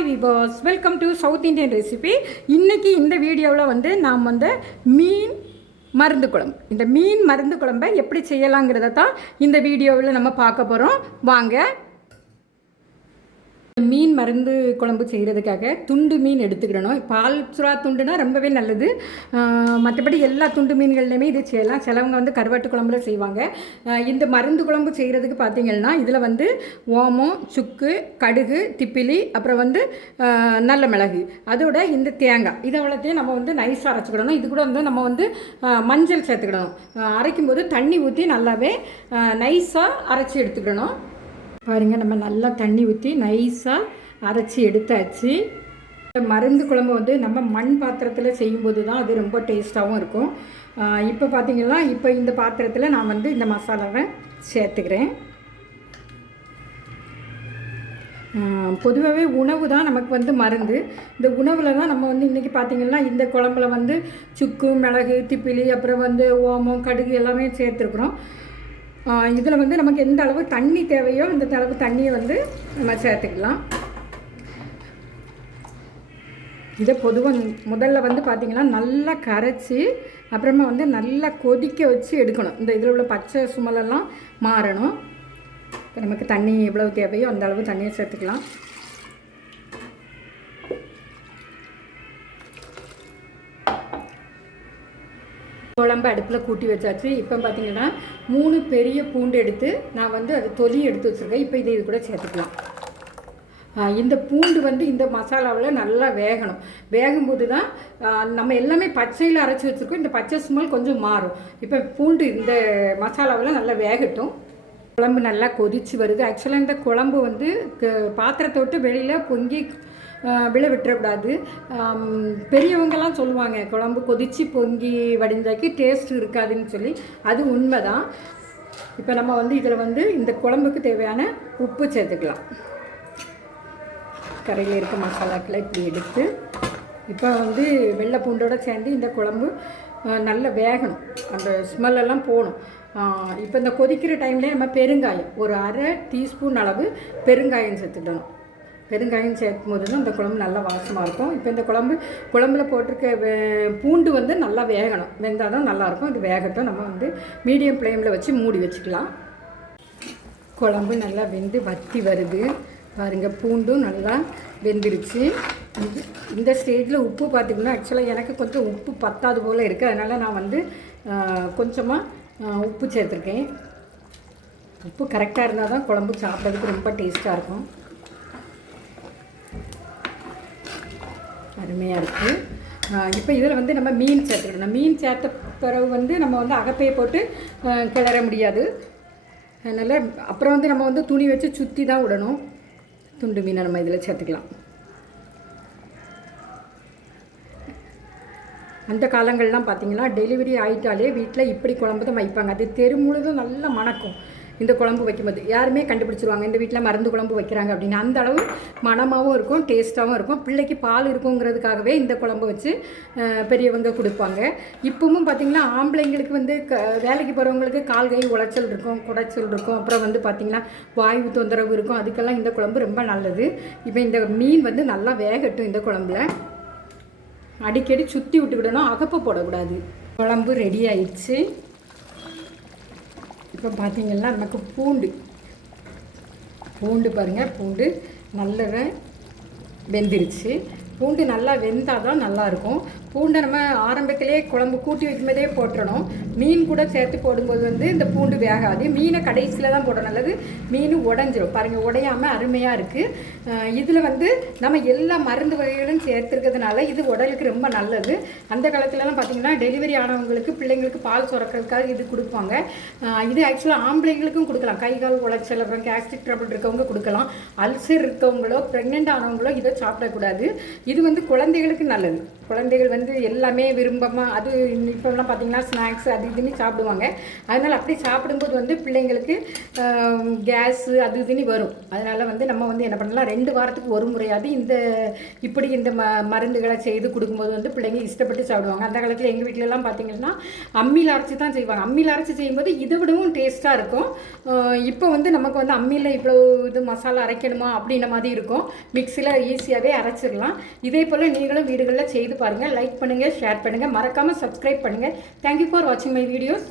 Hi Vilas, welcome to south Indian recipe. இன்றைக்கி இந்த வீடியோவில் வந்து நாம் வந்து மீன் மருந்து குழம்பு, இந்த மீன் மருந்து குழம்பை எப்படி செய்யலாங்கிறத தான் இந்த வீடியோவில் நம்ம பார்க்க போகிறோம். வாங்க. மீன் மருந்து குழம்பு செய்கிறதுக்காக துண்டு மீன் எடுத்துக்கிடணும். பால் சுறா துண்டுனா ரொம்பவே நல்லது. மற்றபடி எல்லா துண்டு மீன்கள்லையுமே இது செய்யலாம். சிலவங்க வந்து கருவாட்டு குழம்புல செய்வாங்க. இந்த மருந்து குழம்பு செய்கிறதுக்கு பார்த்திங்கன்னா இதில் வந்து ஓமம், சுக்கு, கடுகு, திப்பிலி, அப்புறம் வந்து நல்ல மிளகு, அதோட இந்த தேங்காய், இதை அவ்வளோத்தையும் நம்ம வந்து நைஸாக அரைச்சிக்கிடணும். இது கூட வந்து நம்ம வந்து மஞ்சள் சேர்த்துக்கிடணும். அரைக்கும்போது தண்ணி ஊற்றி நல்லாவே நைஸாக அரைச்சி எடுத்துக்கிடணும். பாருங்கள், நம்ம நல்லா தண்ணி ஊற்றி நைஸாக அரைச்சி எடுத்தாச்சு. மருந்து குழம்பு வந்து நம்ம மண் பாத்திரத்தில் செய்யும்போது தான் அது ரொம்ப டேஸ்ட்டாகவும் இருக்கும். இப்போ பார்த்திங்கன்னா இப்போ இந்த பாத்திரத்தில் நான் வந்து இந்த மசாலாவை சேர்த்துக்கிறேன். பொதுவாகவே உணவு தான் நமக்கு வந்து மருந்து. இந்த உணவில் தான் நம்ம வந்து இன்றைக்கி பார்த்திங்கன்னா இந்த குழம்புல வந்து சுக்கு, மிளகு, திப்பிலி, அப்புறம் வந்து ஓமம், கடுகு எல்லாமே சேர்த்துருக்குறோம். இதில் வந்து நமக்கு எந்த அளவு தண்ணி தேவையோ இந்த அளவு தண்ணியை வந்து நம்ம சேர்த்துக்கலாம். இதை பொதுவாக முதல்ல வந்து பார்த்திங்கன்னா நல்லா கரைச்சி அப்புறமா வந்து நல்லா கொதிக்க வச்சு எடுக்கணும். இந்த இதில் உள்ள பச்சை சுமலெல்லாம் மாறணும். இப்போ நமக்கு தண்ணி எவ்வளவு தேவையோ அந்த அளவு தண்ணியை சேர்த்துக்கலாம். குழம்பு அடுப்பில் கூட்டி வச்சாச்சு. இப்போ பார்த்திங்கன்னா 3 பெரிய பூண்டு எடுத்து நான் வந்து அது தொலி எடுத்து வச்சுருக்கேன். இப்போ இது கூட சேர்த்துக்கலாம். இந்த பூண்டு வந்து இந்த மசாலாவில் நல்லா வேகணும். வேகும்போது தான் நம்ம எல்லாமே பச்சையில் அரைச்சி வச்சுருக்கோம். இந்த பச்சை ஸ்மெல் கொஞ்சம் மாறும். இப்போ பூண்டு இந்த மசாலாவில் நல்லா வேகட்டும். குழம்பு நல்லா கொதிச்சு வருது. ஆக்சுவலாக இந்த குழம்பு வந்து பாத்திரத்தை விட்டு வெளியில் பொங்கி விழ விட்டுறக்கூடாது. பெரியவங்கெல்லாம் சொல்லுவாங்க குழம்பு கொதித்து பொங்கி வடிஞ்சாக்கி டேஸ்ட் இருக்காதுன்னு சொல்லி. அது உண்மை தான். இப்போ நம்ம வந்து இதில் வந்து இந்த குழம்புக்கு தேவையான உப்பு சேர்த்துக்கலாம். கரையில் இருக்க மசாலாக்களை இப்படி எடுத்து இப்போ வந்து வெள்ளை பூண்டோடு சேர்ந்து இந்த குழம்பு நல்லா வேகணும். அந்த ஸ்மெல்லெல்லாம் போகணும். இப்போ இந்த கொதிக்கிற டைம்லேயே நம்ம பெருங்காயம் ஒரு 1/2 டீஸ்பூன் அளவு பெருங்காயம் சேர்த்துடணும். பெருங்காயம் சேர்க்கும் போது தான் இந்த குழம்பு நல்லா வாசமாக இருக்கும். இப்போ இந்த குழம்புல போட்டிருக்க பூண்டு வந்து நல்லா வேகணும். வெந்தால் தான் நல்லாயிருக்கும். இது வேகட்டும். நம்ம வந்து மீடியம் ஃப்ளேமில் வச்சு மூடி வச்சுக்கலாம். குழம்பு நல்லா வெந்து வற்றி வருது. பாருங்கள், பூண்டும் நல்லா வெந்துருச்சு. இந்த ஸ்டேஜில் உப்பு பார்த்திங்கன்னா ஆக்சுவலாக எனக்கு கொஞ்சம் உப்பு பத்தாது போல் இருக்குது. அதனால் நான் வந்து கொஞ்சமாக உப்பு சேர்த்துருக்கேன். உப்பு கரெக்டாக இருந்தால் தான் குழம்பு சாப்பிட்றதுக்கு ரொம்ப டேஸ்ட்டாக இருக்கும். அருமையாக இருக்குது. இப்போ இதில் வந்து நம்ம மீன் சேர்த்துக்கணும். மீன் சேர்த்த பிறகு வந்து நம்ம வந்து அகப்பையை போட்டு கிளற முடியாது. அதனால் அப்புறம் வந்து நம்ம வந்து துணி வச்சு சுற்றி தான் விடணும். துண்டு மீனை நம்ம இதில் சேர்த்துக்கலாம். அந்த காலங்கள்லாம் பார்த்திங்கன்னா டெலிவரி ஆகிட்டாலே வீட்டில் இப்படி குழம்பு தான் வைப்பாங்க. அது தெரு முழுதும் நல்லா மணக்கும். இந்த குழம்பு வைக்கும்போது யாருமே கண்டுபிடிச்சிருவாங்க இந்த வீட்டில் மருந்து குழம்பு வைக்கிறாங்க அப்படின்னு. அந்த அளவு மணமாகவும் இருக்கும், டேஸ்ட்டாகவும் இருக்கும். பிள்ளைக்கு பால் இருக்குங்கிறதுக்காகவே இந்த குழம்பு வச்சு பெரியவங்க கொடுப்பாங்க. இப்பவும் பார்த்திங்கன்னா ஆம்பளைங்களுக்கு வந்து வேலைக்கு போகிறவங்களுக்கு கால் கை உளைச்சல் இருக்கும், குடைச்சல் இருக்கும், அப்புறம் வந்து பார்த்திங்கன்னா வாயு தொந்தரவு இருக்கும். அதுக்கெல்லாம் இந்த குழம்பு ரொம்ப நல்லது. இப்போ இந்த மீன் வந்து நல்லா வேகட்டும். இந்த குழம்புல அடிக்கடி சுற்றி விட்டுக்கிடணும், அகப்பை போடக்கூடாது. குழம்பு ரெடி ஆயிடுச்சு. இப்போ பார்த்திங்கன்னா நமக்கு பூண்டு பாருங்கள், பூண்டு நல்லாவே வெந்துருச்சு. பூண்டு நல்லா வெந்தால் தான் நல்லாயிருக்கும். பூண்டை நம்ம ஆரம்பத்திலே குழம்பு கூட்டி வைக்கும்போதே போட்டுறணும். மீன் கூட சேர்த்து போடும்போது வந்து இந்த பூண்டு வேகாது. மீனை கடைசியில் தான் போடணும். நல்லது, மீன் உடஞ்சிரும். பாருங்கள், உடையாமல் அருமையாக இருக்குது. இதில் வந்து நம்ம எல்லா மருந்து வகைகளும் சேர்த்துருக்கிறதுனால இது உடலுக்கு ரொம்ப நல்லது. அந்த காலத்துலலாம் பார்த்திங்கன்னா டெலிவரி ஆனவங்களுக்கு பிள்ளைங்களுக்கு பால் சுரக்கிறதுக்காக இது கொடுப்பாங்க. இது ஆக்சுவலாக ஆம்பளைங்களுக்கும் கொடுக்கலாம். கை கால் உளைச்சல், அப்புறம் கேஸ்ட்ரிக் ட்ரபிள் இருக்கவங்க கொடுக்கலாம். அல்சர் இருக்கவங்களோ ப்ரெக்னென்ட் ஆனவங்களோ இதை சாப்பிடக்கூடாது. இது வந்து குழந்தைகளுக்கு நல்லது. குழந்தைகள் வந்து எல்லாமே விரும்பமாக அது இப்போலாம் பார்த்திங்கன்னா ஸ்நாக்ஸ் அது இதுன்னு சாப்பிடுவாங்க. அதனால் அப்படி சாப்பிடும்போது வந்து பிள்ளைங்களுக்கு கேஸு அது இதுன்னு வரும். அதனால் வந்து நம்ம வந்து என்ன பண்ணலாம், 2 வாரத்துக்கு ஒரு முறையாவது இப்படி இந்த மருந்துகளை செய்து கொடுக்கும்போது வந்து பிள்ளைங்க இஷ்டப்பட்டு சாப்பிடுவாங்க. அந்த காலத்தில் எங்கள் வீட்டிலலாம் பார்த்திங்கன்னா அம்மியில் அரைச்சி தான் செய்வாங்க. அம்மியில் அரைச்சி செய்யும்போது இதை விடவும் டேஸ்ட்டாக இருக்கும். இப்போ வந்து நமக்கு வந்து அம்மியில் இவ்வளோ இது மசாலா அரைக்கணுமா அப்படின்ற மாதிரி இருக்கும். மிக்சியில் ஈஸியாகவே அரைச்சிடலாம். இதே போல் நீங்களும் வீடுகளில் செய்து பாருங்கள். லைக் பண்ணுங்கள், ஷேர் பண்ணுங்கள், மறக்காமல் சப்ஸ்கிரைப் பண்ணுங்கள். தேங்க்யூ ஃபார் வாட்சிங் மை வீடியோஸ்.